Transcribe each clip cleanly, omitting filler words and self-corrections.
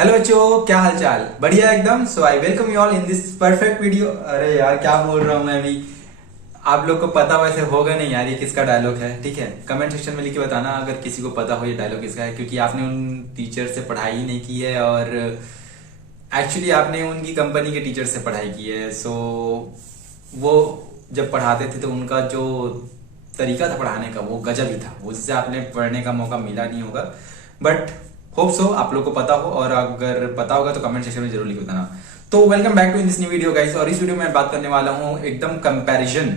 Hello बच्चों, क्या हाल चाल? बढ़िया एकदम। So I welcome you all in this perfect video. अरे यार, क्या बोल रहा हूँ मैं अभी। आप लोग को पता वैसे होगा नहीं यार, ये किसका डायलॉग है? ठीक है, कमेंट सेक्शन में लिख के बताना अगर किसी को पता हो ये डायलॉग किसका है, क्योंकि आपने उन टीचर से पढ़ाई ही नहीं की है और एक्चुअली आपने उनकी कंपनी के टीचर से पढ़ाई की है। सो वो जब पढ़ाते थे तो उनका जो तरीका था पढ़ाने का वो गजब ही था, उससे आपने पढ़ने का मौका मिला नहीं होगा। बट होप सो आप लोग को पता हो, और अगर पता होगा तो कमेंट सेक्शन में जरूर लिख बताना। तो welcome back to in this new video guys. और इस वीडियो में मैं बात करने वाला हूँ एकदम कंपैरिजन,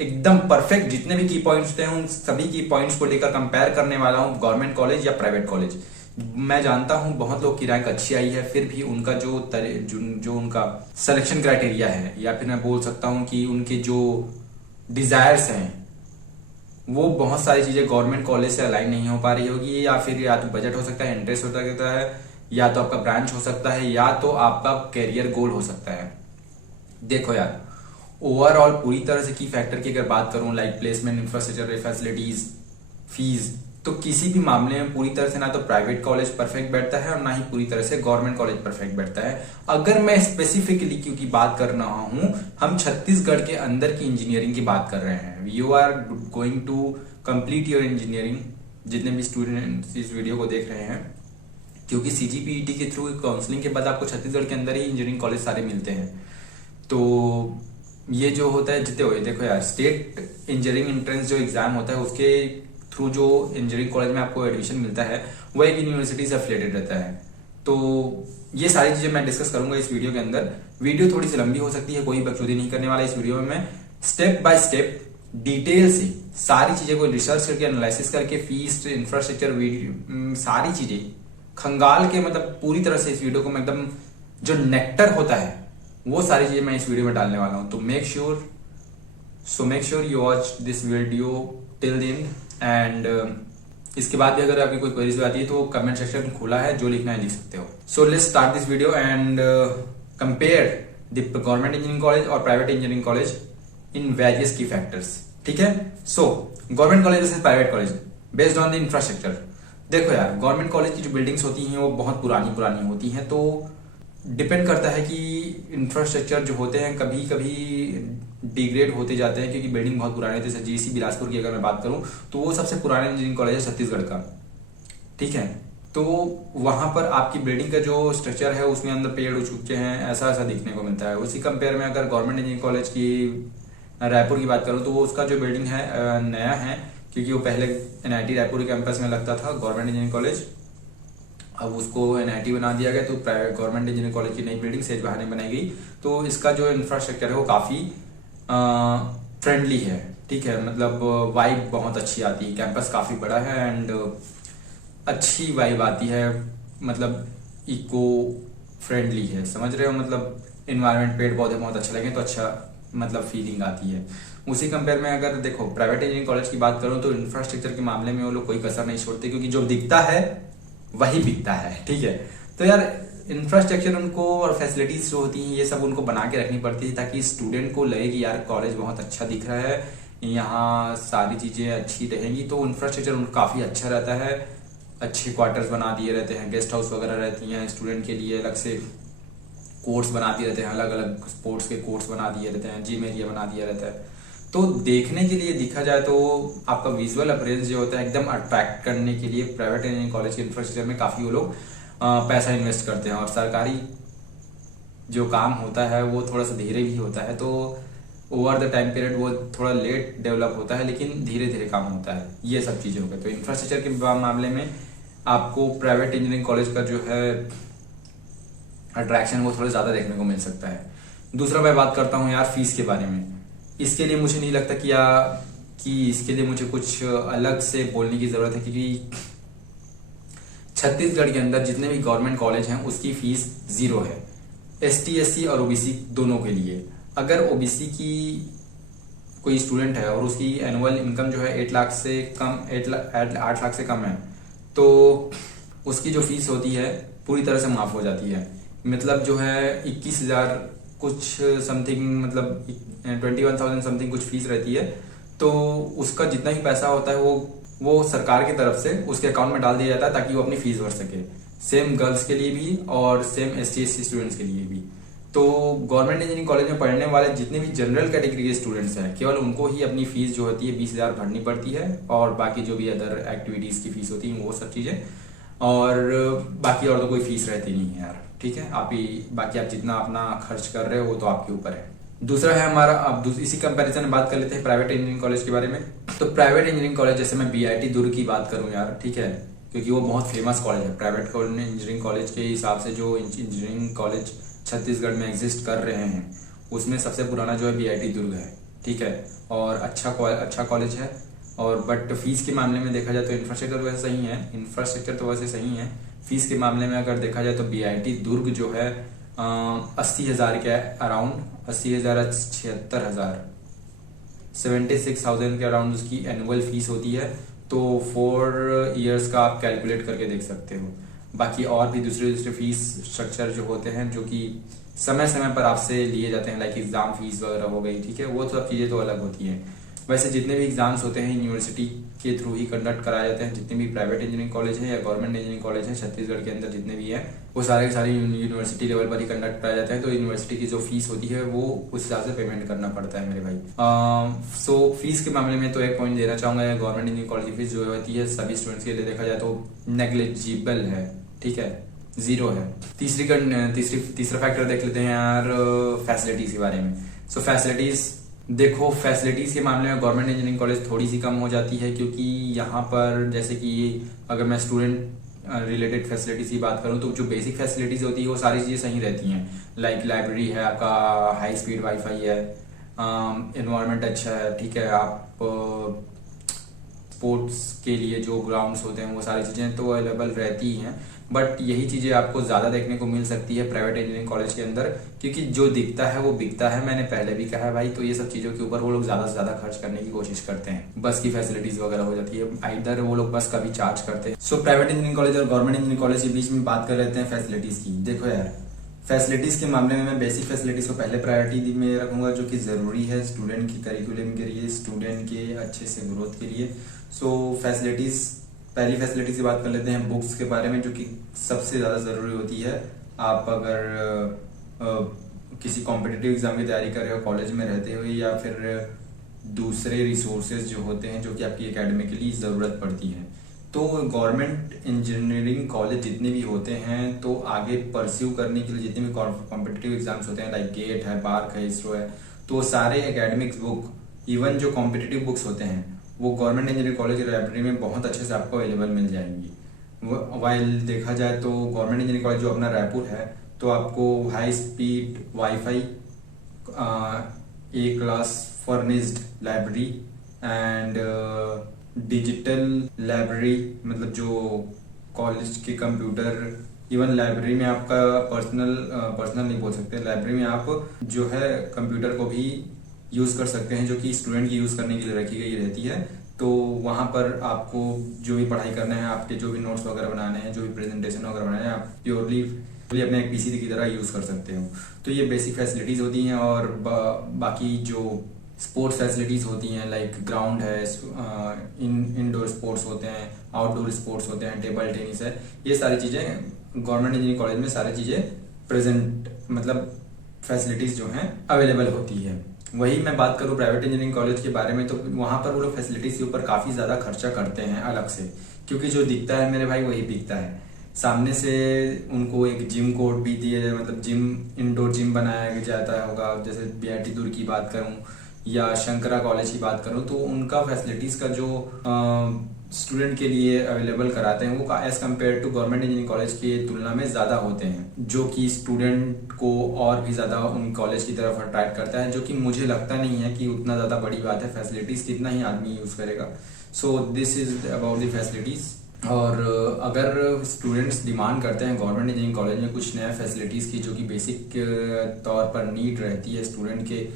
एकदम परफेक्ट जितने भी की पॉइंट्स थे उन सभी की पॉइंट्स को लेकर कंपेयर करने वाला हूँ, गवर्नमेंट कॉलेज या प्राइवेट कॉलेज। मैं जानता हूं बहुत लोग की रैंक अच्छी आई है, फिर भी उनका जो उनका सिलेक्शन क्राइटेरिया है, या फिर मैं बोल सकता हूं कि उनके जो डिजायर्स हैं, वो बहुत सारी चीजें गवर्नमेंट कॉलेज से अलाइन नहीं हो पा रही होगी। या फिर या तो बजट हो सकता है, इंटरेस्ट हो सकता है, या तो आपका ब्रांच हो सकता है, या तो आपका कैरियर गोल हो सकता है। देखो यार, ओवरऑल पूरी तरह से की फैक्टर की अगर बात करूं, like placement, infrastructure, facilities, fees, तो किसी भी मामले में पूरी तरह से ना तो प्राइवेट कॉलेज परफेक्ट बैठता है और ना ही पूरी तरह से गवर्नमेंट कॉलेज परफेक्ट बैठता है। अगर मैं स्पेसिफिकली क्योंकि बात कर रहा हूं, हम छत्तीसगढ़ के अंदर की इंजीनियरिंग की बात कर रहे हैं। You are going to complete your engineering, जितने भी स्टूडेंट्स इस वीडियो को देख रहे हैं, क्योंकि सीजीपीईटी के थ्रू काउंसलिंग के बाद आपको छत्तीसगढ़ के अंदर ही इंजीनियरिंग कॉलेज सारे मिलते हैं। तो ये जो होता है जितने हुए, देखो यार, स्टेट इंजीनियरिंग एंट्रेंस जो एग्जाम होता है उसके थ्रू जो इंजीनियरिंग कॉलेज में आपको एडमिशन मिलता है वो एक यूनिवर्सिटी से एफिलिएटेड रहता है। तो ये सारी चीजें मैं डिस्कस करूंगा इस वीडियो के अंदर। वीडियो थोड़ी सी लंबी हो सकती है, कोई बकचोदी नहीं करने वाला इस वीडियो में। मैं स्टेप बाय स्टेप डिटेल से सारी चीजें को रिसर्च करके, एनालिसिस करके, फीस, इंफ्रास्ट्रक्चर, सारी चीजें खंगाल के, मतलब पूरी तरह से इस वीडियो को मैं एकदम जो नेक्टर होता है वो सारी चीजें मैं इस वीडियो में डालने वाला हूं। तो make sure you watch this video till the end. And इसके बाद भी अगर आपकी कोई क्वेरीज आती है तो कमेंट सेक्शन खुला है, जो लिखना है लिख सकते हो। So let's start this video and compare the government engineering college और private engineering college in various key factors. ठीक है, so government college versus private college based on the infrastructure. देखो यार, गवर्नमेंट कॉलेज की जो बिल्डिंग्स होती हैं वो बहुत पुरानी पुरानी होती हैं, तो डिपेंड करता है कि इंफ्रास्ट्रक्चर जो होते हैं कभी कभी डिग्रेड होते जाते हैं, क्योंकि बिल्डिंग बहुत पुराने, जैसे जीसी बिलासपुर की अगर मैं बात करूं तो वो सबसे पुराना इंजीनियरिंग कॉलेज है छत्तीसगढ़ का। ठीक है, तो वहां पर आपकी बिल्डिंग का जो स्ट्रक्चर है उसमें अंदर पेड़ उग चुके हैं, ऐसा ऐसा दिखने को मिलता है। उसी कंपेयर में अगर गवर्नमेंट इंजीनियरिंग कॉलेज की रायपुर की बात करूं तो वो उसका जो बिल्डिंग है नया है, क्योंकि वो पहले एनआईटी रायपुर कैंपस में लगता था गवर्नमेंट इंजीनियरिंग कॉलेज। अब उसको एनआईटी बना दिया गया, तो प्राइवेट गवर्नमेंट इंजीनियरिंग कॉलेज की नई बिल्डिंग सेज बहार में बनाई गई। तो इसका जो इंफ्रास्ट्रक्चर है वो काफी फ्रेंडली है। ठीक है, मतलब वाइब बहुत अच्छी आती है, कैंपस काफी बड़ा है एंड अच्छी वाइब आती है, मतलब इको फ्रेंडली है, समझ रहे हो? मतलब इन्वायरमेंट, पेड़ पौधे बहुत अच्छे लगे तो अच्छा मतलब फीलिंग आती है। उसी कंपेयर में अगर देखो प्राइवेट इंजीनियरिंग कॉलेज की बात करूं तो इंफ्रास्ट्रक्चर के मामले में वो लोग कोई कसर नहीं छोड़ते, क्योंकि जो दिखता है वही बिकता है। ठीक है, तो यार इंफ्रास्ट्रक्चर उनको और फैसिलिटीज जो होती हैं ये सब उनको बना के रखनी पड़ती है, ताकि स्टूडेंट को लगे कि यार कॉलेज बहुत अच्छा दिख रहा है, यहाँ सारी चीजें अच्छी रहेंगी। तो इंफ्रास्ट्रक्चर उनको काफी अच्छा रहता है, अच्छे क्वार्टर्स बना दिए रहते हैं, गेस्ट हाउस वगैरह रहती हैं, स्टूडेंट के लिए अलग से कोर्स बनाती रहते हैं, अलग अलग स्पोर्ट्स के कोर्स बना दिए रहते हैं, जिम एरिया बना दिया रहता है। तो देखने के लिए दिखा जाए तो आपका विजुअल अपीयरेंस जो होता है एकदम अट्रैक्ट करने के लिए प्राइवेट इंजीनियरिंग कॉलेज के इंफ्रास्ट्रक्चर में काफी वो लोग पैसा इन्वेस्ट करते हैं। और सरकारी जो काम होता है वो थोड़ा सा धीरे भी होता है, तो ओवर द टाइम पीरियड वो थोड़ा लेट डेवलप होता है, लेकिन धीरे धीरे काम होता है। ये सब चीजें हो गई। तो इंफ्रास्ट्रक्चर के मामले में आपको प्राइवेट इंजीनियरिंग कॉलेज का जो है अट्रैक्शन वो थोड़ा ज्यादा देखने को मिल सकता है। दूसरा मैं बात करता हूँ यार फीस के बारे में। इसके लिए मुझे नहीं लगता कि इसके लिए मुझे कुछ अलग से बोलने की जरूरत है, क्योंकि छत्तीसगढ़ के अंदर जितने भी गवर्नमेंट कॉलेज हैं उसकी फीस 0 है, एसटी एससी और ओबीसी दोनों के लिए। अगर ओबीसी की कोई स्टूडेंट है और उसकी एनुअल इनकम जो है 8 लाख से कम, 8 लाख से कम है, तो उसकी जो फीस होती है पूरी तरह से माफ हो जाती है। मतलब जो है 21,000 कुछ समथिंग, मतलब 21,000 समथिंग कुछ फीस रहती है। तो उसका जितना ही पैसा होता है वो सरकार की तरफ से उसके अकाउंट में डाल दिया जाता है, ताकि वो अपनी फीस भर सके। सेम गर्ल्स के लिए भी और सेम ST/SC स्टूडेंट्स के लिए भी। तो गवर्नमेंट इंजीनियरिंग कॉलेज में पढ़ने वाले जितने भी जनरल कैटेगरी के स्टूडेंट्स हैं केवल उनको ही अपनी फीस जो होती है 20,000 भरनी पड़ती है, और बाकी जो भी अदर एक्टिविटीज की फीस होती है वो सब चीजें, और बाकी और तो कोई फीस रहती नहीं है यार, ठीक है। बाकी आप जितना अपना खर्च कर रहे हो वो तो आपके ऊपर है। दूसरा है हमारा, अब इसी कंपैरिजन में बात कर लेते हैं प्राइवेट इंजीनियरिंग कॉलेज के बारे में। तो प्राइवेट इंजीनियरिंग कॉलेज जैसे मैं BIT दुर्ग की बात करूं यार, ठीक है, क्योंकि वो बहुत फेमस कॉलेज है। प्राइवेट इंजीनियरिंग कॉलेज के हिसाब से जो इंजीनियरिंग कॉलेज छत्तीसगढ़ में एग्जिस्ट कर रहे हैं उसमें सबसे पुराना जो है BIT दुर्ग है, ठीक है, और अच्छा कॉलेज है। और बट फीस के मामले में देखा जाए तो इंफ्रास्ट्रक्चर वैसे सही है, इंफ्रास्ट्रक्चर तो वैसे सही है। फीस के मामले में अगर देखा जाए तो BIT दुर्ग जो है 80,000 के अराउंड, 80,000 76,000 76,000 के अराउंड उसकी एनुअल फीस होती है। तो 4 इयर्स का आप कैलकुलेट करके देख सकते हो। बाकी और भी दूसरे फीस स्ट्रक्चर जो होते हैं जो कि समय समय पर आपसे लिए जाते हैं, लाइक एग्जाम फीस वगैरह हो गई, ठीक है, वो सब चीजें तो अलग होती हैं। वैसे जितने भी एग्जाम्स होते हैं यूनिवर्सिटी के थ्रू ही कंडक्ट कराए जाते हैं, जितने भी प्राइवेट इंजीनियरिंग कॉलेज है या गवर्नमेंट इंजीनियरिंग कॉलेज है छत्तीसगढ़ के अंदर जितने भी हैं वो सारे के सारे यूनिवर्सिटी लेवल पर ही कंडक्ट कराए जाते हैं। तो यूनिवर्सिटी की जो फीस होती है वो उस हिसाब से पेमेंट करना पड़ता है मेरे भाई। सो फीस के मामले में तो एक पॉइंट देना चाहूंगा, गवर्नमेंट इंजीनियरिंग कॉलेज की फीस जो होती है सभी स्टूडेंट्स के लिए देखा जाए तो नेग्लिजिबल है, ठीक है, 0 है। तीसरा फैक्टर देख लेते हैं यार फैसिलिटीज के बारे में। सो फैसिलिटीज देखो, फैसिलिटीज के मामले में गवर्नमेंट इंजीनियरिंग कॉलेज थोड़ी सी कम हो जाती है, क्योंकि यहाँ पर जैसे कि अगर मैं स्टूडेंट रिलेटेड फैसिलिटीज की बात करूँ तो जो बेसिक फैसिलिटीज होती है वो सारी चीजें सही रहती हैं। लाइक लाइब्रेरी है आपका, हाई स्पीड वाईफाई है, एनवायरनमेंट अच्छा है, ठीक है, आप स्पोर्ट्स के लिए जो ग्राउंड्स होते हैं वो सारी चीजें तो अवेलेबल रहती ही हैं। बट यही चीजें आपको ज्यादा देखने को मिल सकती है प्राइवेट इंजीनियरिंग कॉलेज के अंदर, क्योंकि जो दिखता है वो बिकता है, मैंने पहले भी कहा है भाई। तो ये सब चीजों के ऊपर वो लोग ज्यादा से ज्यादा खर्च करने की कोशिश करते हैं। बस की फैसिलिटीज वगैरह हो जाती है, इधर वो लोग बस का भी चार्ज करते हैं। सो प्राइवेट इंजीनियरिंग कॉलेज और गवर्नमेंट इंजीनियरिंग कॉलेज के बीच में बात कर लेते हैं फैसिलिटीज की। देखो यार, फैसिलिटीज के मामले में मैं बेसिक फैसिलिटीज को पहले प्रायोरिटी में रखूंगा, जो कि जरूरी है स्टूडेंट की करिकुलम के लिए, स्टूडेंट के अच्छे से ग्रोथ के लिए। सो फैसिलिटीज, पहली फैसिलिटीज की बात कर लेते हैं बुक्स के बारे में, जो कि सबसे ज्यादा जरूरी होती है। आप अगर किसी कॉम्पिटिटिव एग्जाम की तैयारी कर रहे हो कॉलेज में रहते हुए, या फिर दूसरे रिसोर्सेज जो होते हैं जो कि आपकी एकेडमिकली जरूरत पड़ती है, तो गवर्नमेंट इंजीनियरिंग कॉलेज जितने भी होते हैं तो आगे परस्यू करने के लिए जितने भी कॉम्पिटिटिव एग्जाम्स होते हैं, लाइक गेट है, बार्क है, इसरो है, तो सारे एकेडमिक्स बुक, इवन जो कॉम्पिटिटिव बुक्स होते हैं वो गवर्नमेंट इंजीनियरिंग कॉलेज की लाइब्रेरी में बहुत अच्छे से आपको अवेलेबल मिल जाएंगी। वाइल देखा जाए तो गवर्नमेंट इंजीनियरिंग कॉलेज जो अपना रायपुर है, तो आपको high speed wifi, A class furnished library and digital library, मतलब जो कॉलेज के कंप्यूटर, इवन लाइब्रेरी में आपका पर्सनल नहीं बोल सकते, लाइब्रेरी में आप जो है कंप्यूटर को भी यूज कर सकते हैं, जो कि स्टूडेंट की यूज करने के लिए रखी गई रहती है। तो वहां पर आपको जो भी पढ़ाई करना है, आपके जो भी नोट्स वगैरह बनाने हैं, जो भी प्रेजेंटेशन वगैरह बनाने हैं, आप प्योरली अपने एक पीसी की तरह यूज कर सकते हो। तो ये बेसिक फैसिलिटीज होती हैं। और बाकी जो स्पोर्ट्स फैसिलिटीज होती हैं, लाइक ग्राउंड है, इंडोर स्पोर्ट्स होते हैं, आउटडोर स्पोर्ट्स होते हैं, टेबल टेनिस है, ये सारी चीजें गवर्नमेंट इंजीनियरिंग कॉलेज में सारी चीजें प्रेजेंट, मतलब फैसिलिटीज जो हैं अवेलेबल होती है। वही मैं बात करूँ प्राइवेट इंजीनियरिंग कॉलेज के बारे में, तो वहां पर वो लोग फैसिलिटीज के ऊपर काफी ज्यादा खर्चा करते हैं अलग से, क्योंकि जो दिखता है मेरे भाई वही बिकता है। सामने से उनको एक जिम कोड भी दिए जाए, मतलब जिम, इंडोर जिम बनाया जाता होगा। जैसे BIT दुर्ग की बात करूं या शंकरा कॉलेज की बात करूं, तो उनका फैसिलिटीज का जो स्टूडेंट के लिए अवेलेबल कराते हैं वो as compare to government engineering college की तुलना में ज्यादा होते हैं, जो कि स्टूडेंट को और भी ज्यादा उन कॉलेज की तरफ अट्रैक्ट करता है, जो कि मुझे लगता नहीं है कि उतना ज्यादा बड़ी बात है। फैसिलिटीज कितना ही आदमी यूज करेगा। So this is about the facilities. और अगर स्टूडेंट्स डिमांड करते हैं गवर्नमेंट इंजीनियरिंग कॉलेज में कुछ नया फैसिलिटीज की, जो कि बेसिक तौर पर नीड रहती है स्टूडेंट के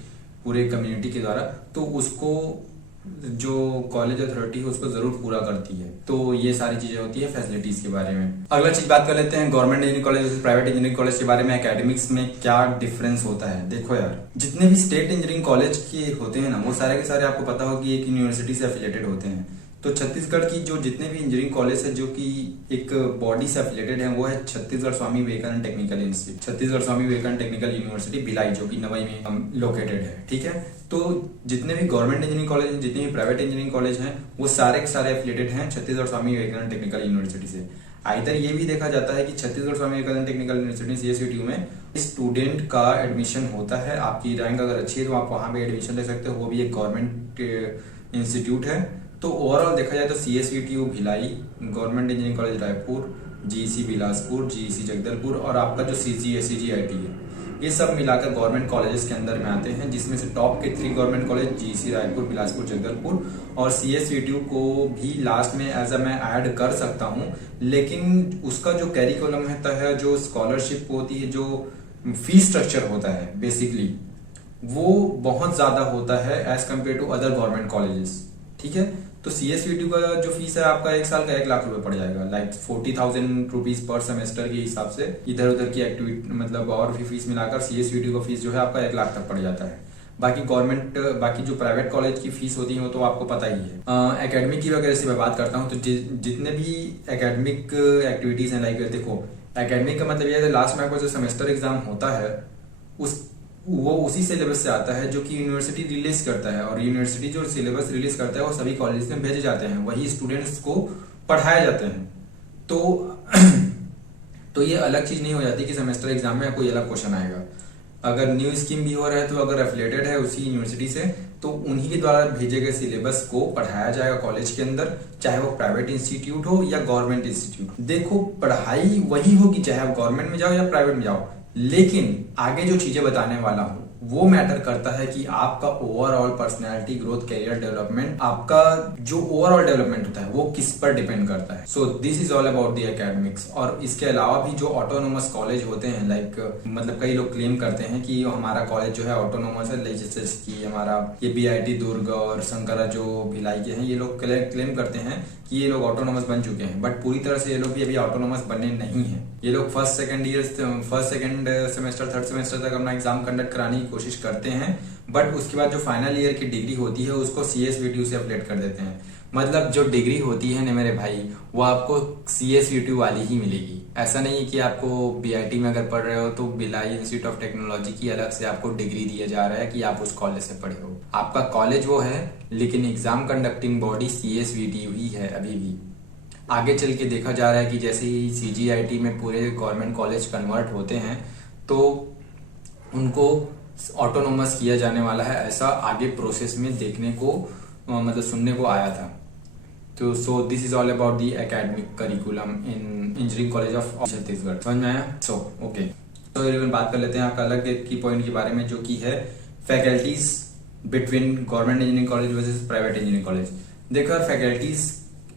पूरे कम्युनिटी के द्वारा, तो उसको जो कॉलेज अथॉरिटी है उसको जरूर पूरा करती है। तो ये सारी चीजें होती है फैसिलिटीज के बारे में। अगला चीज बात कर लेते हैं गवर्नमेंट इंजीनियरिंग कॉलेज और प्राइवेट इंजीनियरिंग कॉलेज के बारे में, एकेडमिक्स में क्या डिफरेंस होता है। देखो यार, जितने भी स्टेट इंजीनियरिंग कॉलेज के होते हैं ना, वो सारे के सारे आपको पता हो कि एक यूनिवर्सिटी से एफिलिएटेड होते हैं। तो छत्तीसगढ़ की जो जितने भी इंजीनियरिंग कॉलेज है जो कि एक बॉडी से एफिलेटेड है वो है Chhattisgarh Swami Vivekananda technical institute, Chhattisgarh Swami Vivekananda technical university Bhilai, जो कि नवई में लोकेटेड है। ठीक है, तो जितने भी गवर्नमेंट इंजीनियरिंग कॉलेज हैं, जितने भी प्राइवेट इंजीनियरिंग कॉलेज हैं, वो सारे के सारे एफिलेटेड हैं छत्तीसगढ़ स्वामी विवेकानंद टेक्निकल यूनिवर्सिटी से। आइदर ये भी देखा जाता है कि Chhattisgarh Swami Vivekananda technical university CSVTU में स्टूडेंट का एडमिशन होता है। आपकी रैंक अगर अच्छी है तो आप वहां पे एडमिशन ले सकते हो, वो भी एक गवर्नमेंट इंस्टीट्यूट है। तो ओवरऑल देखा जाए तो CSVTU Bhilai, government engineering college Raipur, GEC Bilaspur, GEC Jagdalpur और आपका जो CGSCGIT है, ये सब मिलाकर गवर्नमेंट कॉलेजेस के अंदर में आते हैं, जिसमें से टॉप के 3 government college GEC Raipur, Bilaspur, Jagdalpur, और CSVTU को भी लास्ट में एज अ मैं ऐड कर सकता हूँ, लेकिन उसका जो कैरिकुलम है, जो स्कॉलरशिप होती है, जो फीस स्ट्रक्चर होता है बेसिकली, वो बहुत ज्यादा होता है as compare to other government colleges. ठीक है, तो CSVTU का जो फीस है आपका 1 साल का 1 लाख रुपए पड़ जाएगा, लाइक 40,000 रुपीज पर सेमेस्टर के हिसाब से। इधर उधर की एक्टिविटी मतलब और भी फीस मिलाकर CSVTU का फीस जो है आपका 1 लाख तक पड़ जाता है। बाकी जो प्राइवेट कॉलेज की फीस होती है वो तो आपको पता ही है। एकेडमिक की वगैरह से मैं बात करता हूँ तो जितने भी एकेडमिक एक्टिविटीज हैं, लाइक देखो एकेडमिक का मतलब यह है लास्ट में आपका जो सेमेस्टर एग्जाम होता है वो उसी सिलेबस से आता है जो कि यूनिवर्सिटी रिलीज करता है, और यूनिवर्सिटी जो सिलेबस रिलीज करता है वो सभी कॉलेज में भेजे जाते हैं, वही स्टूडेंट्स को पढ़ाए जाते हैं। तो ये अलग चीज नहीं हो जाती कि सेमेस्टर एग्जाम में कोई अलग क्वेश्चन आएगा। अगर न्यू स्कीम भी हो रहा है तो अगर एफिलेटेड है उसी यूनिवर्सिटी से तो उन्हीं के द्वारा भेजे गए सिलेबस को पढ़ाया जाएगा कॉलेज के अंदर, चाहे वो प्राइवेट इंस्टीट्यूट हो या गवर्नमेंट इंस्टीट्यूट। देखो पढ़ाई वही होगी चाहे आप गवर्नमेंट में जाओ या प्राइवेट में जाओ, लेकिन आगे जो चीजें बताने वाला हूं वो मैटर करता है कि आपका overall personality growth, career development, आपका जो ओवरऑल डेवलपमेंट होता है वो किस पर डिपेंड करता है। So this is all about the academics. और इसके अलावा भी जो ऑटोनोमस कॉलेज होते हैं, लाइक मतलब कई लोग क्लेम करते हैं कि हमारा कॉलेज जो है ऑटोनोमस है, जैसे कि हमारा ये BIT दुर्ग और शंकरा जो भिलाई के हैं, ये लोग क्लेम करते हैं कि ये लोग ऑटोनोमस बन चुके हैं, बट पूरी तरह से ये लोग भी अभी ऑटोनोमस बने नहीं है। ये लोग first second semester, third semester तक अपना एग्जाम कंडक्ट कराने की कोशिश करते हैं, बट उसके बाद जो फाइनल ईयर की डिग्री होती है उसको CSVTU से अपडेट कर देते हैं। मतलब जो डिग्री होती है ना मेरे भाई, वो आपको CSVTU वाली ही मिलेगी। ऐसा नहीं है कि आपको BIT में अगर पढ़ रहे हो तो भिलाई इंस्टीट्यूट ऑफ टेक्नोलॉजी की अलग से आपको डिग्री दिया जा रहा है कि आप उस कॉलेज से पढ़े हो। आपका कॉलेज वो है, लेकिन एग्जाम कंडक्टिंग बॉडी CSVTU ही है अभी भी। आगे चल के देखा जा रहा है कि जैसे ही CGIT में पूरे गवर्नमेंट कॉलेज कन्वर्ट होते हैं तो उनको ऑटोनोमस किया जाने वाला है, ऐसा आगे प्रोसेस में देखने को मतलब सुनने को आया था। तो so this is all about the academic curriculum in engineering college of Chhattisgarh. समझ में आया? सो ओके, तो इलेवन बात कर लेते हैं आपका अलग की पॉइंट के बारे में, जो कि है faculties between government engineering college versus private engineering college. देखो फैकल्टीज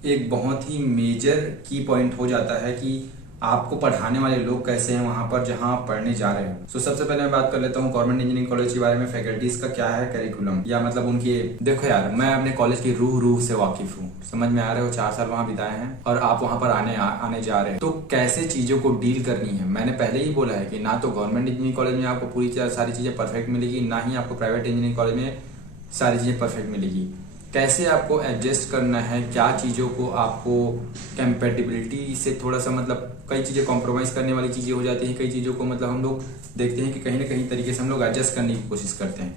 एक बहुत ही मेजर की पॉइंट हो जाता है कि आपको पढ़ाने वाले लोग कैसे हैं वहां पर जहां आप पढ़ने जा रहे हो। सबसे पहले मैं बात कर लेता हूँ गवर्नमेंट इंजीनियरिंग कॉलेज के बारे में, फैकल्टीज का क्या है करिकुलम, या मतलब उनकी। देखो यार, मैं अपने कॉलेज की रूह से वाकिफ हूँ, समझ में आ रहे हो, 4 साल वहां बिताए हैं और आप वहां पर आने जा रहे हैं, तो कैसे चीजों को डील करनी है। मैंने पहले ही बोला है कि ना तो गवर्नमेंट इंजीनियरिंग कॉलेज में आपको पूरी सारी चीजें परफेक्ट मिलेगी, ना ही आपको प्राइवेट इंजीनियरिंग कॉलेज में सारी चीजें परफेक्ट मिलेगी। कैसे आपको एडजस्ट करना है, क्या चीज़ों को आपको कंपेटिबिलिटी से थोड़ा सा मतलब कई चीज़ें कॉम्प्रोमाइज करने वाली चीज़ें हो जाती हैं, कई चीज़ों को मतलब हम लोग देखते हैं कि कहीं ना कहीं तरीके से हम लोग एडजस्ट करने की कोशिश करते हैं,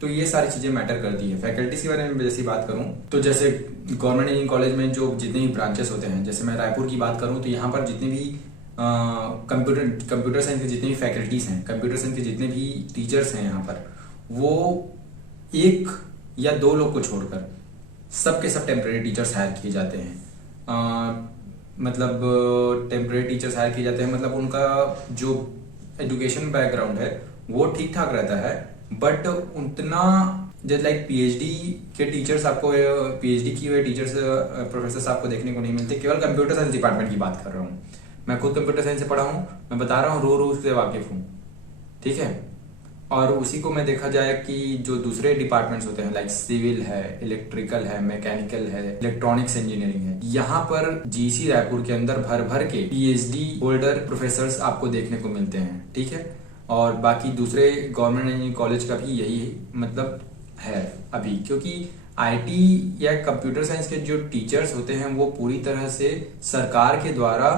तो ये सारी चीज़ें मैटर करती है। फैकल्टीज के बारे में जैसी बात करूँ तो जैसे गवर्नमेंट इंजीनियरिंग कॉलेज में जो जितने भी ब्रांचेस होते हैं, जैसे मैं रायपुर की बात करूँ तो यहाँ पर जितने भी कंप्यूटर साइंस के जितने भी फैकल्टीज हैं, कंप्यूटर साइंस के जितने भी टीचर्स हैं यहाँ पर, वो 1 या 2 लोग को छोड़कर सबके सब टेम्परेरी टीचर्स हायर किए जाते हैं। मतलब टेम्परेरी टीचर्स हायर किए जाते हैं, मतलब उनका जो एजुकेशन बैकग्राउंड है वो ठीक ठाक रहता है, बट उतना जैसे लाइक PhD के टीचर्स आपको, PhD किए हुए टीचर्स प्रोफेसर आपको देखने को नहीं मिलते। केवल कंप्यूटर साइंस डिपार्टमेंट की बात कर रहा हूँ, मैं खुद कंप्यूटर साइंस से पढ़ा हूँ, मैं बता रहा हूँ, रूल से वाकिफ हूँ, ठीक है। और उसी को मैं देखा जाए कि जो दूसरे डिपार्टमेंट्स होते हैं, लाइक सिविल है, इलेक्ट्रिकल है, मैकेनिकल है, इलेक्ट्रॉनिक्स इंजीनियरिंग है, यहाँ पर GC रायपुर के अंदर भर भर के PhD होल्डर प्रोफेसर्स आपको देखने को मिलते हैं, ठीक है। और बाकी दूसरे गवर्नमेंट इंजीनियरिंग कॉलेज का भी यही मतलब है अभी, क्योंकि आईटी या कंप्यूटर साइंस के जो टीचर्स होते हैं वो पूरी तरह से सरकार के द्वारा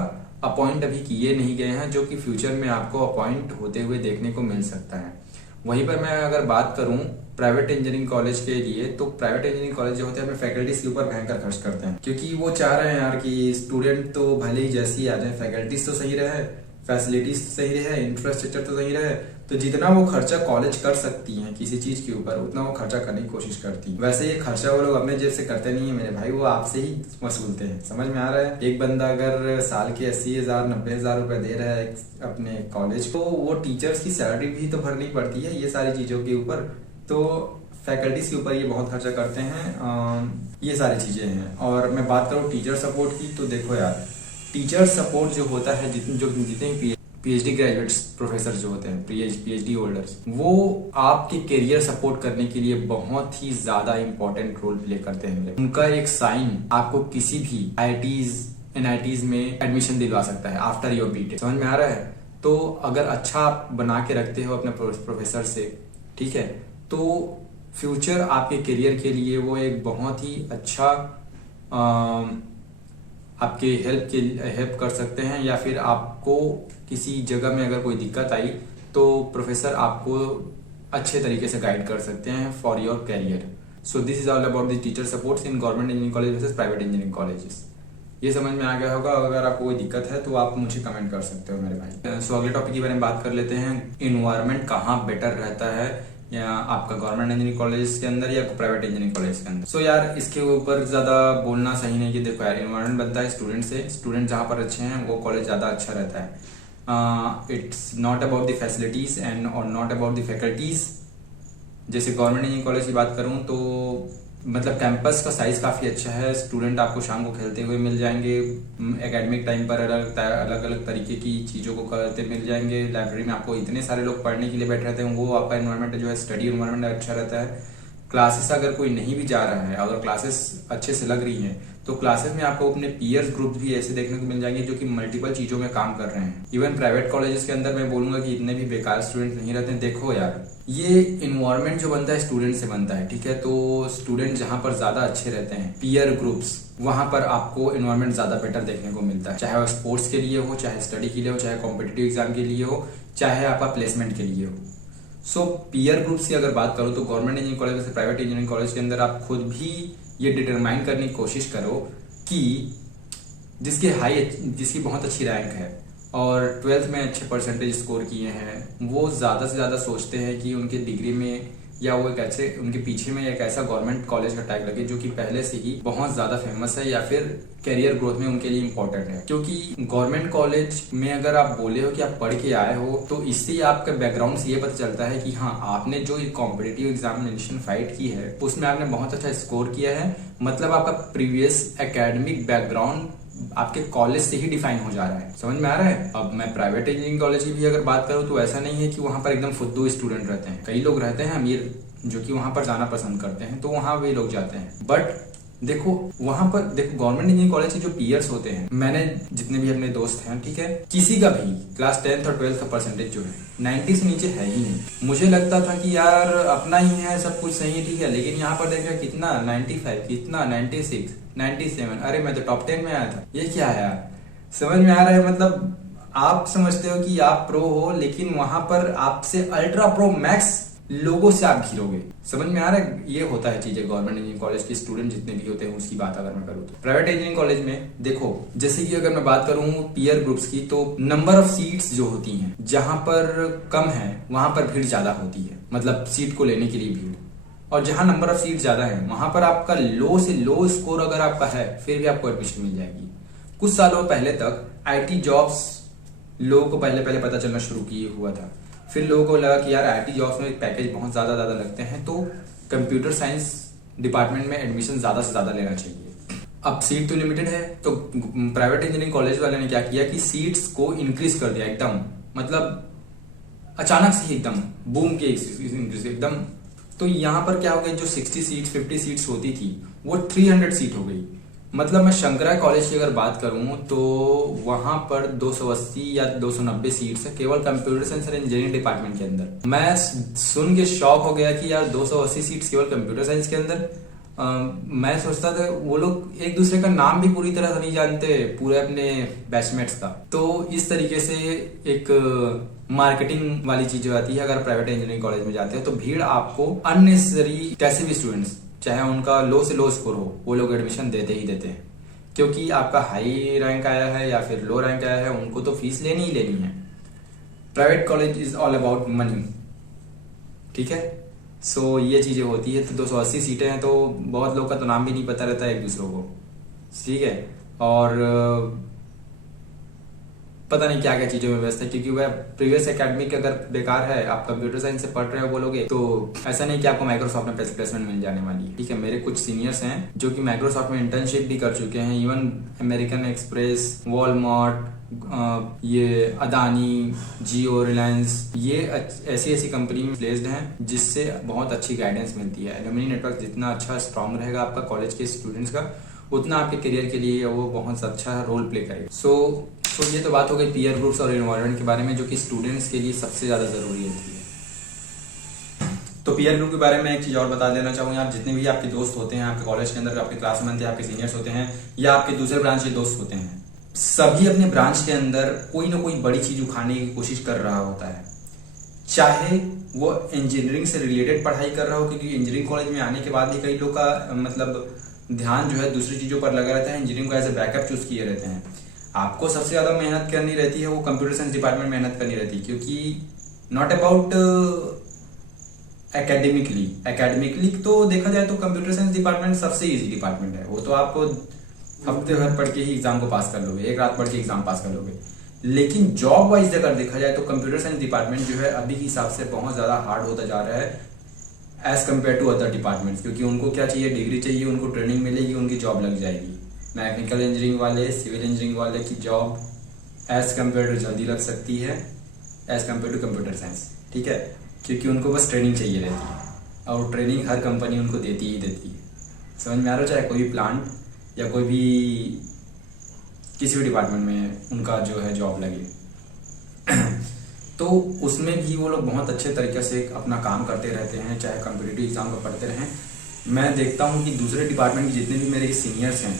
अपॉइंट अभी किए नहीं गए हैं, जो कि फ्यूचर में आपको अपॉइंट होते हुए देखने को मिल सकता है। वहीं पर मैं अगर बात करूं प्राइवेट इंजीनियरिंग कॉलेज के लिए, तो प्राइवेट इंजीनियरिंग कॉलेज जो होते हैं अपने फैकल्टीज के ऊपर भयंकर खर्च करते हैं, क्योंकि वो चाह रहे हैं यार कि स्टूडेंट तो भले ही जैसी आ जाए, फैकल्टीज तो सही रहे, फैसिलिटीज तो सही रहे, इंफ्रास्ट्रक्चर तो सही रहे, तो जितना वो खर्चा कॉलेज कर सकती है किसी चीज के ऊपर उतना वो खर्चा करने की कोशिश करती है। वैसे ये खर्चा वो लोग अपने जेब से करते नहीं है मेरे भाई, वो आपसे ही वसूलते हैं। समझ में आ रहा है? एक बंदा अगर साल के 80,000 90,000 रुपए दे रहा है अपने कॉलेज, तो वो टीचर्स की सैलरी भी तो भरनी पड़ती है ये सारी चीजों के ऊपर, तो फैकल्टीज के ऊपर ये बहुत खर्चा करते हैं। ये सारी चीजें हैं। और मैं बात करूँ टीचर सपोर्ट की, तो देखो यार, टीचर सपोर्ट जो होता है, जितने पीएचडी ग्रेजुएट्स प्रोफेसर जो होते हैं, पीएचडी होल्डर्स, वो आपके करियर सपोर्ट करने के लिए बहुत ही ज्यादा इंपॉर्टेंट रोल प्ले करते हैं। उनका एक साइन आपको किसी भी आईआईटीज एनआईटीज में एडमिशन दिलवा सकता है आफ्टर योर बीटेक। समझ में आ रहा है? तो अगर अच्छा आप बना के रखते हो अपने प्रोफेसर से, ठीक है, तो फ्यूचर आपके करियर के लिए वो एक बहुत ही अच्छा आपके हेल्प कर सकते हैं। या फिर आपको किसी जगह में अगर कोई दिक्कत आई तो प्रोफेसर आपको अच्छे तरीके से गाइड कर सकते हैं for your career. So this is all about the teacher supports in government engineering college versus private engineering colleges. ये समझ में आ गया होगा। अगर आपको कोई दिक्कत है तो आप मुझे कमेंट कर सकते हो मेरे भाई। सो अगले टॉपिक के बारे में बात कर लेते हैं। इन्वायरमेंट कहाँ बेटर रहता है, या आपका गवर्नमेंट इंजीनियरिंग कॉलेज के अंदर या प्राइवेट इंजीनियरिंग कॉलेज के अंदर। सो यार, इसके ऊपर ज्यादा बोलना सही नहीं कि देखो यार, इन्वायरमेंट बनता है स्टूडेंट से। स्टूडेंट जहाँ पर अच्छे हैं वो कॉलेज ज्यादा अच्छा रहता है। It's not about the facilities and और नॉट अबाउट द फैकल्टीज। जैसे गवर्नमेंट इंजीनियरिंग कॉलेज की बात करूँ तो मतलब कैंपस का साइज काफी अच्छा है। स्टूडेंट आपको शाम को खेलते हुए मिल जाएंगे, एकेडमिक टाइम पर अलग अलग तरीके की चीजों को करते मिल जाएंगे। लाइब्रेरी में आपको इतने सारे लोग पढ़ने के लिए बैठे रहते हैं, वो आपका एनवायरनमेंट जो है स्टडी एनवायरनमेंट अच्छा रहता है। क्लासेस अगर कोई नहीं भी जा रहा है, अगर क्लासेस अच्छे से लग रही हैं, तो क्लासेस में आपको अपने पीयर्स ग्रुप भी ऐसे देखने को मिल जाएंगे जो कि मल्टीपल चीजों में काम कर रहे हैं। इवन प्राइवेट कॉलेजेस के अंदर मैं बोलूंगा कि इतने भी बेकार स्टूडेंट नहीं रहते हैं। देखो यार, ये इन्वायरमेंट जो बनता है स्टूडेंट से बनता है, ठीक है। तो स्टूडेंट जहां पर ज्यादा अच्छे रहते हैं, पीयर ग्रुप्स, वहां पर आपको इन्वायरमेंट ज्यादा बेटर देखने को मिलता है। चाहे वो स्पोर्ट्स के लिए हो, चाहे स्टडी के लिए हो, चाहे कॉम्पिटेटिव एग्जाम के लिए हो, चाहे आपका प्लेसमेंट के लिए हो। सो पीयर ग्रुप्स की अगर बात करो तो गवर्नमेंट इंजीनियरिंग कॉलेज से प्राइवेट इंजीनियरिंग कॉलेज के अंदर आप खुद भी ये डिटरमाइन करने की कोशिश करो कि जिसकी बहुत अच्छी रैंक है और 12th में अच्छे परसेंटेज स्कोर किए हैं, वो ज्यादा से ज्यादा सोचते हैं कि उनके डिग्री में या वो एक ऐसे उनके पीछे में एक ऐसा गवर्नमेंट कॉलेज का टैग लगे जो कि पहले से ही बहुत ज्यादा फेमस है या फिर करियर ग्रोथ में उनके लिए इंपॉर्टेंट है। क्योंकि गवर्नमेंट कॉलेज में अगर आप बोले हो कि आप पढ़ के आए हो, तो इससे आपका बैकग्राउंड से ये पता चलता है कि हाँ, आपने जो कॉम्पिटिटिव एग्जामिनेशन फाइट की है उसमें आपने बहुत अच्छा स्कोर किया है। मतलब आपका प्रीवियस एकेडमिक बैकग्राउंड आपके कॉलेज से ही डिफाइन हो जा रहा है। समझ में आ रहा है? अब मैं प्राइवेट इंजीनियरिंग कॉलेज की भी अगर बात करूं तो ऐसा नहीं है कि वहां पर एकदम फुद्दू स्टूडेंट रहते हैं। कई लोग रहते हैं अमीर जो कि वहां पर जाना पसंद करते हैं, तो वहां वे लोग जाते हैं। बट देखो, वहां पर देखो गवर्नमेंट इंजीनियरिंग कॉलेज के जो पीयर्स होते हैं, मैंने जितने भी अपने दोस्त हैं, ठीक है, किसी का भी क्लास 10th और 12th का परसेंटेज जो है 90 से नीचे है ही नहीं। मुझे लगता था कि यार अपना ही है, सब कुछ सही, ठीक है, लेकिन यहाँ पर देखा कितना 95, कितना 96, 97, अरे मैं तो टॉप 10 में आया था। ये क्या है यार? समझ में आ रहा है? मतलब आप समझते हो कि आप प्रो हो, लेकिन वहां पर आपसे अल्ट्रा प्रो मैक्स लोगों से आप घिरोगे। समझ में आ रहा है? ये होता है चीजें गवर्नमेंट इंजीनियरिंग कॉलेज के स्टूडेंट जितने भी होते हैं उसकी बात अगर मैं करूँ तो। प्राइवेट इंजीनियरिंग कॉलेज में देखो, जैसे कि अगर मैं बात करूँ पीयर ग्रुप्स की, तो नंबर ऑफ सीट्स जो होती हैं जहां पर कम है वहां पर भीड़ ज्यादा होती है, मतलब सीट को लेने के लिए भीड़। और जहां नंबर ऑफ सीट ज्यादा है वहां पर आपका लो से लो स्कोर अगर आपका है फिर भी आपको एडमिशन मिल जाएगी। कुछ सालों पहले तक आईटी जॉब्स लोगों को पहले पता चलना शुरू किए हुआ था। फिर लोगों को लगा कि यार आईटी जॉब्स में पैकेज बहुत ज्यादा लगते हैं, तो कंप्यूटर साइंस डिपार्टमेंट में एडमिशन ज्यादा से ज्यादा लेना चाहिए। अब सीट तो लिमिटेड है, तो प्राइवेट इंजीनियरिंग कॉलेज वाले ने क्या किया कि सीट्स को इंक्रीज कर दिया एकदम, मतलब अचानक से एकदम बूम के इंक्रीज एकदम। तो यहाँ पर क्या हो गया, जो 60 सीट्स 50 सीट्स होती थी वो 300 सीट हो गई। मतलब मैं शंकरा कॉलेज की अगर बात करूं तो वहां पर 280 या 290 सीट्स है केवल कंप्यूटर साइंस और इंजीनियरिंग डिपार्टमेंट के अंदर। मैं सुन के शॉक हो गया कि यार 280 सीट्स केवल कंप्यूटर साइंस के अंदर। मैं सोचता था वो लोग एक दूसरे का नाम भी पूरी तरह से नहीं जानते पूरे अपने बैचमेट्स का। तो इस तरीके से एक मार्केटिंग वाली चीज जो आती है, अगर प्राइवेट इंजीनियरिंग कॉलेज में जाते हो तो भीड़ आपको अननेसेसरी, कैसे भी स्टूडेंट्स चाहे उनका लो से लो स्कोर हो, वो लोग एडमिशन देते ही देते हैं, क्योंकि आपका हाई रैंक आया है या फिर लो रैंक आया है, उनको तो फीस लेनी ही लेनी है। Private college is all about money, ठीक है। सो ये चीजें होती है। तो 280 सीटें हैं, तो बहुत लोग का तो नाम भी नहीं पता रहता है एक दूसरों को, ठीक है। और पता नहीं क्या क्या चीजों में व्यस्त है, क्योंकि वह प्रीवियस एकेडमिक अगर बेकार है, आप कंप्यूटर साइंस से पढ़ रहे हो बोलोगे, तो ऐसा नहीं कि आपको माइक्रोसॉफ्ट में प्लेसमेंट मिल जाने वाली है, ठीक है। मेरे कुछ सीनियर्स हैं जो कि माइक्रोसॉफ्ट में इंटर्नशिप भी कर चुके हैं, इवन अमेरिकन एक्सप्रेस, वॉलमार्ट, ये अदानी, जियो, रिलायंस, ये ऐसी ऐसी कंपनी में प्लेस्ड हैं जिससे बहुत अच्छी गाइडेंस मिलती है। एलुमनी नेटवर्क जितना अच्छा स्ट्रांग रहेगा आपका कॉलेज के स्टूडेंट्स का, उतना आपके करियर के लिए वो बहुत अच्छा रोल प्ले करेगा। सो ये तो बात हो गई पीयर ग्रुप्स और एनवायरनमेंट के बारे में, जो कि स्टूडेंट्स के लिए सबसे ज्यादा जरूरी होती है। तो पीयर ग्रुप के बारे में एक चीज और बता देना चाहूंगा, आप जितने भी आपके दोस्त होते हैं आपके कॉलेज के अंदर, आपके क्लासमेट, आपके सीनियर्स होते हैं या आपके दूसरे ब्रांच के दोस्त होते हैं, सभी अपने ब्रांच के अंदर कोई ना कोई बड़ी चीज उखाड़ने की कोशिश कर रहा होता है। चाहे वो इंजीनियरिंग से रिलेटेड पढ़ाई कर रहा हो, क्योंकि इंजीनियरिंग कॉलेज में आने के बाद ही कई लोग का मतलब ध्यान जो है दूसरी चीजों पर लगा रहता है, इंजीनियरिंग को एज ए बैकअप चूज किए रहते हैं। आपको सबसे ज्यादा मेहनत करनी रहती है वो कंप्यूटर साइंस डिपार्टमेंट मेहनत करनी रहती है, क्योंकि नॉट अबाउट एकेडमिकली तो देखा जाए तो कंप्यूटर साइंस डिपार्टमेंट सबसे इजी डिपार्टमेंट है। वो तो आपको हफ्ते भर पढ़ के ही एग्जाम को पास कर लोगे, एक रात पढ़ के एग्जाम पास कर लोगे। लेकिन जॉब वाइज अगर देखा जाए तो कंप्यूटर साइंस डिपार्टमेंट जो है अभी के हिसाब से बहुत ज्यादा हार्ड होता जा रहा है as compare to other departments, क्योंकि उनको क्या चाहिए, डिग्री चाहिए, उनको ट्रेनिंग मिलेगी, उनकी जॉब लग जाएगी। मैकेनिकल इंजीनियरिंग वाले, सिविल इंजीनियरिंग वाले की जॉब एज कम्पेयर टू जल्दी लग सकती है as compare to computer science, ठीक है, क्योंकि उनको बस ट्रेनिंग चाहिए रहती है और ट्रेनिंग हर कंपनी उनको देती ही देती है। समझ में आ रहा, चाहे कोई भी प्लांट या कोई भी किसी भी डिपार्टमेंट में उनका जो है जॉब लगे तो उसमें भी वो लोग बहुत अच्छे तरीके से अपना काम करते रहते हैं, चाहे कॉम्पिटिटिव एग्जाम को पढ़ते रहें। मैं देखता हूँ कि दूसरे डिपार्टमेंट के जितने भी मेरे सीनियर्स हैं,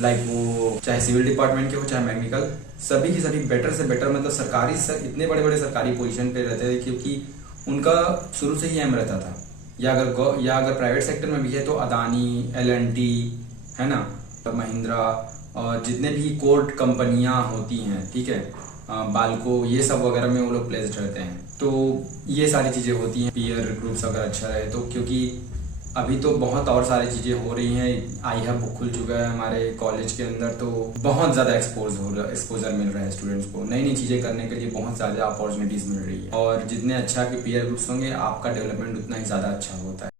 लाइक वो चाहे सिविल डिपार्टमेंट के हो चाहे मैकेनिकल, सभी की सभी बेटर से बेटर, मतलब सरकारी इतने बड़े बड़े सरकारी पोजीशन पे रहते थे, क्योंकि उनका शुरू से ही एम रहता था। या अगर प्राइवेट सेक्टर में भी है तो अदानी, L&T, है ना, महिंद्रा, और जितने भी कोर्ट कंपनियां होती हैं, ठीक है, बाल्को, ये सब वगैरह में वो लोग प्लेस्ड रहते हैं। तो ये सारी चीजें होती हैं पीयर ग्रुप्स अगर अच्छा रहे तो, क्योंकि अभी तो बहुत और सारी चीजें हो रही हैं। आई हब खुल चुका है हमारे कॉलेज के अंदर, तो बहुत ज्यादा एक्सपोजर मिल रहा है स्टूडेंट्स को, नई नई चीजें करने के लिए बहुत ज्यादा अपॉर्चुनिटीज मिल रही है। और जितने अच्छा आपके पीयर ग्रुप्स होंगे आपका डेवलपमेंट उतना ही ज्यादा अच्छा होता है।